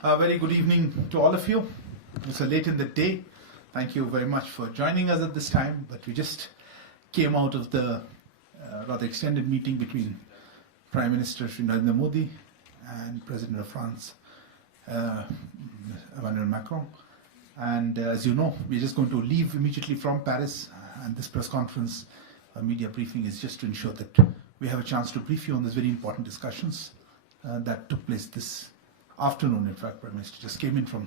Very good evening to all of you. It's late in the day. Thank you very much for joining us at this time. But we just came out of the rather extended meeting between Prime Minister Shri Narendra Modi and President of France, Emmanuel Macron. And as you know, we're just going to leave immediately from Paris. And this press conference, media briefing, is just to ensure that we have a chance to brief you on these very important discussions that took place this afternoon. In fact, Prime Minister just came in from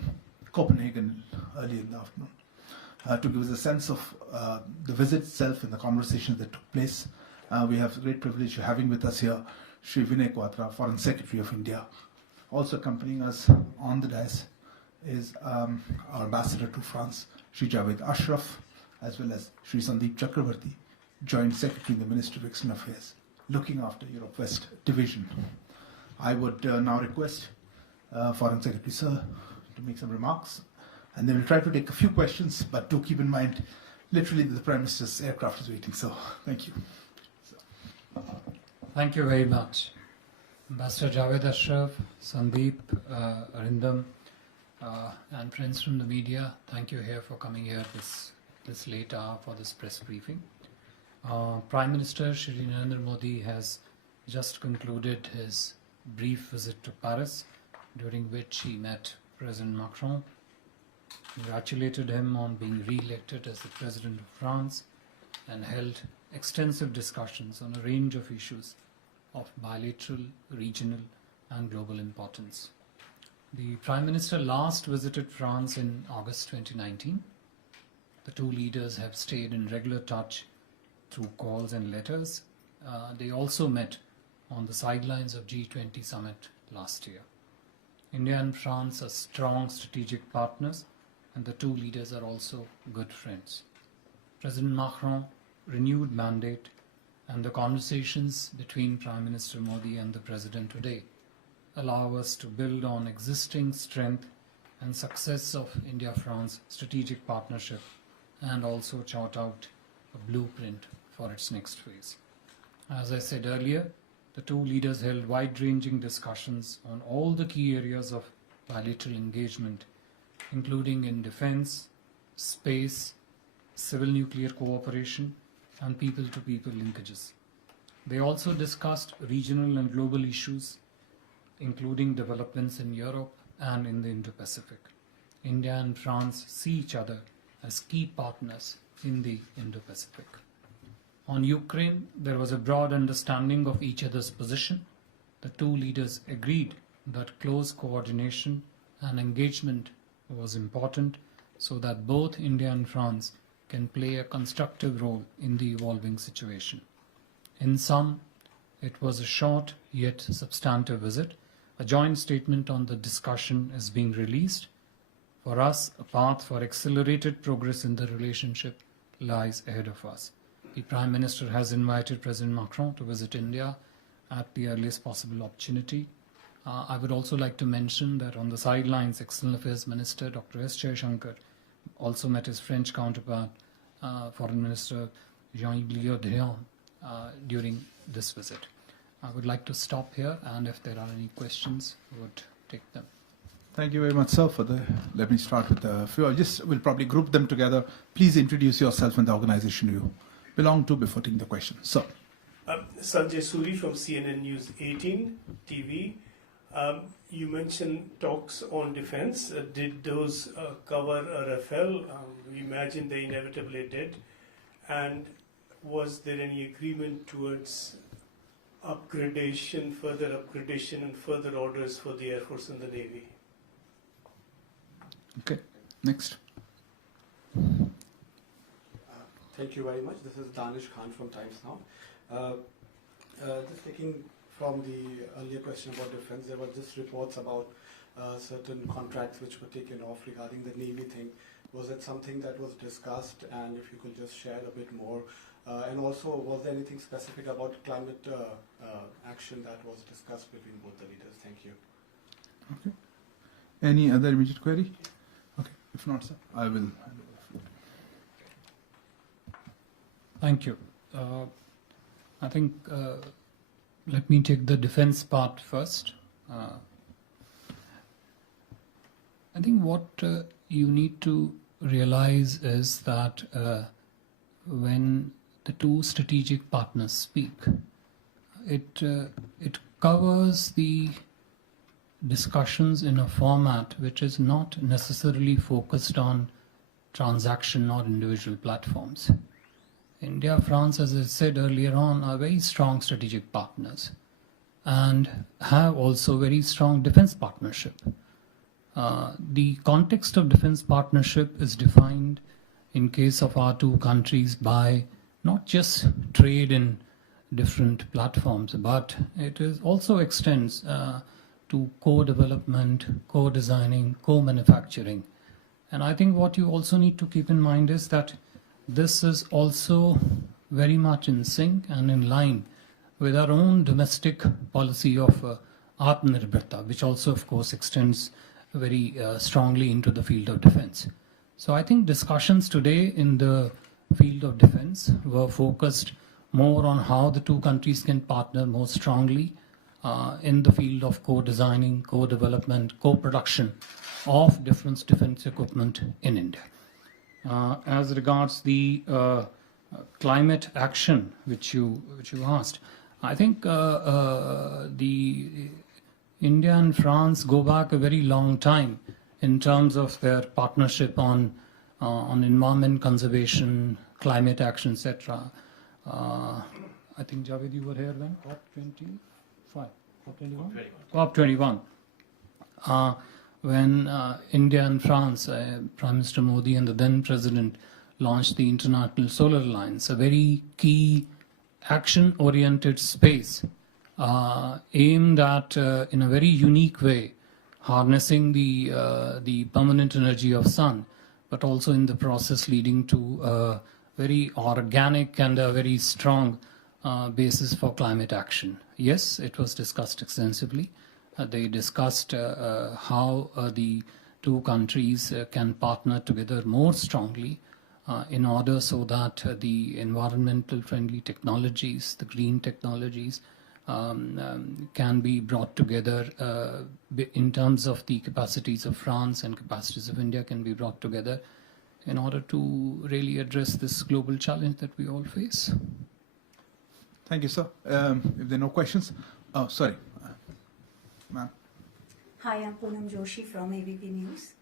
Copenhagen early in the afternoon to give us a sense of the visit itself and the conversations that took place. We have the great privilege of having with us here Shri Vinay Quatra, Foreign Secretary of India. Also accompanying us on the dais is our Ambassador to France, Shri Javed Ashraf, as well as Shri Sandeep Chakravarti, Joint Secretary in the Ministry of External Affairs, looking after Europe West Division. I would now request Foreign Secretary Sir to make some remarks, and then we'll try to take a few questions, but do keep in mind literally that the Prime Minister's aircraft is waiting. So thank you. Thank you very much. Ambassador Javed Ashraf, Sandeep, Arindam, and friends from the media, thank you here for coming here this late hour for this press briefing. Prime Minister Shri Narendra Modi has just concluded his brief visit to Paris, during which he met President Macron, congratulated him on being re-elected as the President of France, and held extensive discussions on a range of issues of bilateral, regional and global importance. The Prime Minister last visited France in August 2019. The two leaders have stayed in regular touch through calls and letters. They also met on the sidelines of G20 summit last year. India and France are strong strategic partners, and the two leaders are also good friends. President Macron renewed mandate, and the conversations between Prime Minister Modi and the President today allow us to build on existing strength and success of India-France strategic partnership, and also chart out a blueprint for its next phase. As I said earlier, the two leaders held wide-ranging discussions on all the key areas of bilateral engagement, including in defense, space, civil nuclear cooperation, and people-to-people linkages. They also discussed regional and global issues, including developments in Europe and in the Indo-Pacific. India and France see each other as key partners in the Indo-Pacific. On Ukraine, there was a broad understanding of each other's position. The two leaders agreed that close coordination and engagement was important so that both India and France can play a constructive role in the evolving situation. In sum, it was a short yet substantive visit. A joint statement on the discussion is being released. For us, a path for accelerated progress in the relationship lies ahead of us. The Prime Minister has invited President Macron to visit India at the earliest possible opportunity. I would also like to mention that on the sidelines, External Affairs Minister Dr. S. Jaishankar also met his French counterpart, Foreign Minister Jean-Yves Le Drian, during this visit. I would like to stop here, and if there are any questions, I would take them. Thank you very much, sir. Let me start with a few. We'll probably group them together. Please introduce yourself and the organization you belong to before taking the question. So, Sanjay Suri from CNN News 18 TV. You mentioned talks on defense. Did those cover Rafale? We imagine they inevitably did. And was there any agreement towards upgradation, further upgradation and further orders for the Air Force and the Navy? Okay, next. Thank you very much. This is Danish Khan from Times Now. Just taking from the earlier question about defense, there were just reports about certain contracts which were taken off regarding the Navy thing. Was it something that was discussed, and if you could just share a bit more? And also, was there anything specific about climate action that was discussed between both the leaders? Thank you. Okay. Any other immediate query? Okay. If not, sir, I will. Thank you. I think let me take the defense part first. I think what you need to realize is that when the two strategic partners speak, it covers the discussions in a format which is not necessarily focused on transaction or individual platforms. India, France, as I said earlier on, are very strong strategic partners and have also very strong defense partnership. The context of defense partnership is defined in case of our two countries by not just trade in different platforms, but it is also extends to co-development, co-designing, co-manufacturing. And I think what you also need to keep in mind is that this is also very much in sync and in line with our own domestic policy of Atmanirbharta, which also, of course, extends very strongly into the field of defense. So I think discussions today in the field of defense were focused more on how the two countries can partner more strongly in the field of co-designing, co-development, co-production of different defense equipment in India. As regards the climate action which you asked, I think the India and France go back a very long time in terms of their partnership on environment conservation, climate action, etc. I think Javed, you were here then, COP25, COP21. When India and France, Prime Minister Modi and the then President launched the International Solar Alliance, a very key action-oriented space aimed at, in a very unique way, harnessing the permanent energy of sun, but also in the process leading to a very organic and a very strong basis for climate action. Yes, it was discussed extensively. They discussed how the two countries can partner together more strongly in order so that the environmental friendly technologies, the green technologies, can be brought together in terms of the capacities of France and capacities of India can be brought together in order to really address this global challenge that we all face. Thank you, sir. If there are no questions, oh, sorry. Ma'am. Hi, I'm Poonam Joshi from ABP News.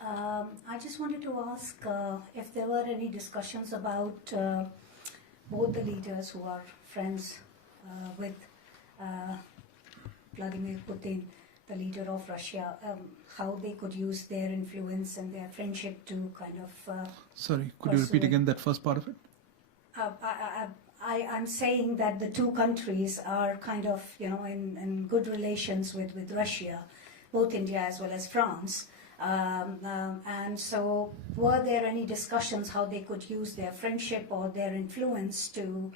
I just wanted to ask if there were any discussions about both the leaders who are friends with Vladimir Putin, the leader of Russia, how they could use their influence and their friendship to kind of... Sorry, could you repeat again that first part of it? I'm saying that the two countries are kind of, in good relations with Russia, both India as well as France. And so were there any discussions how they could use their friendship or their influence to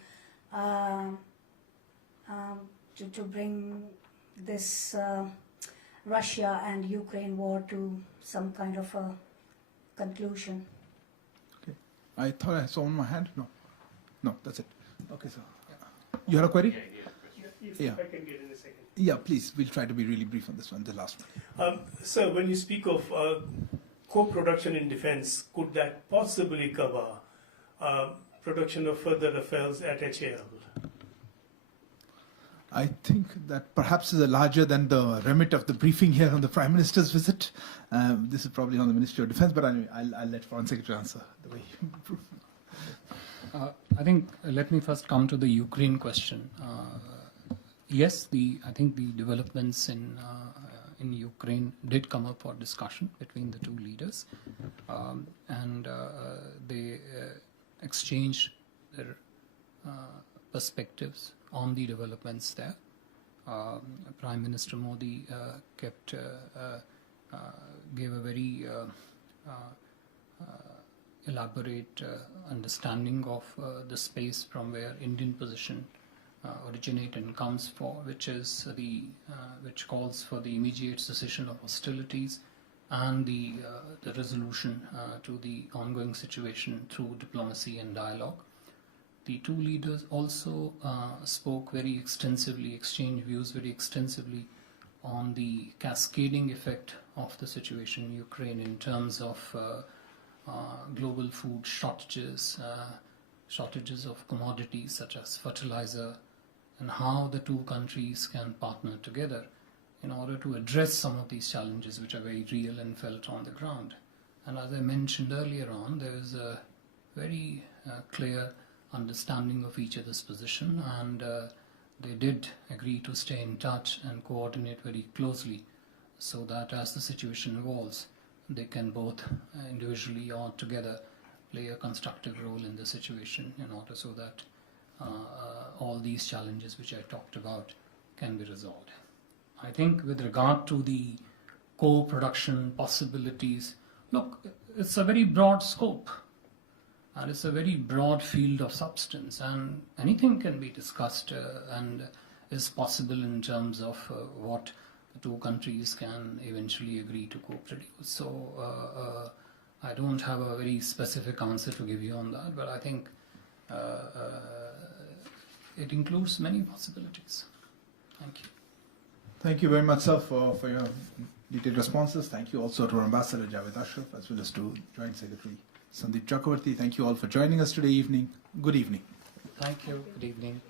bring this Russia and Ukraine war to some kind of a conclusion? Okay. I thought I saw on my hand. No, that's it. Okay, sir. You had a query? If I can get in a second. Yeah, please. We'll try to be really brief on this one, the last one. So when you speak of co-production in defense, could that possibly cover production of further Rafales at HAL? I think that perhaps is larger than the remit of the briefing here on the Prime Minister's visit. This is probably on the Ministry of Defense, but I'll let Foreign Secretary answer the way you I think let me first come to the Ukraine question. Yes, I think the developments in Ukraine did come up for discussion between the two leaders, and they exchanged their perspectives on the developments there. Prime Minister Modi gave a very elaborate understanding of the space from where Indian position originate and comes for, which is which calls for the immediate cessation of hostilities and the resolution to the ongoing situation through diplomacy and dialogue. The two leaders also spoke very extensively, exchanged views very extensively on the cascading effect of the situation in Ukraine in terms of global food shortages, shortages of commodities such as fertilizer, and how the two countries can partner together in order to address some of these challenges which are very real and felt on the ground. And as I mentioned earlier on, there is a very clear understanding of each other's position, and they did agree to stay in touch and coordinate very closely so that as the situation evolves, they can both individually or together play a constructive role in the situation in order so that all these challenges which I talked about can be resolved. I think with regard to the co-production possibilities, look, it's a very broad scope and it's a very broad field of substance, and anything can be discussed and is possible in terms of what the two countries can eventually agree to co-produce. So I don't have a very specific answer to give you on that, but I think it includes many possibilities. Thank you. Thank you very much, sir, for your detailed responses. Thank you also to our Ambassador Javed Ashraf as well as to Joint Secretary Sandeep Chakravarti. Thank you all for joining us today evening. Good evening. Thank you. Good evening.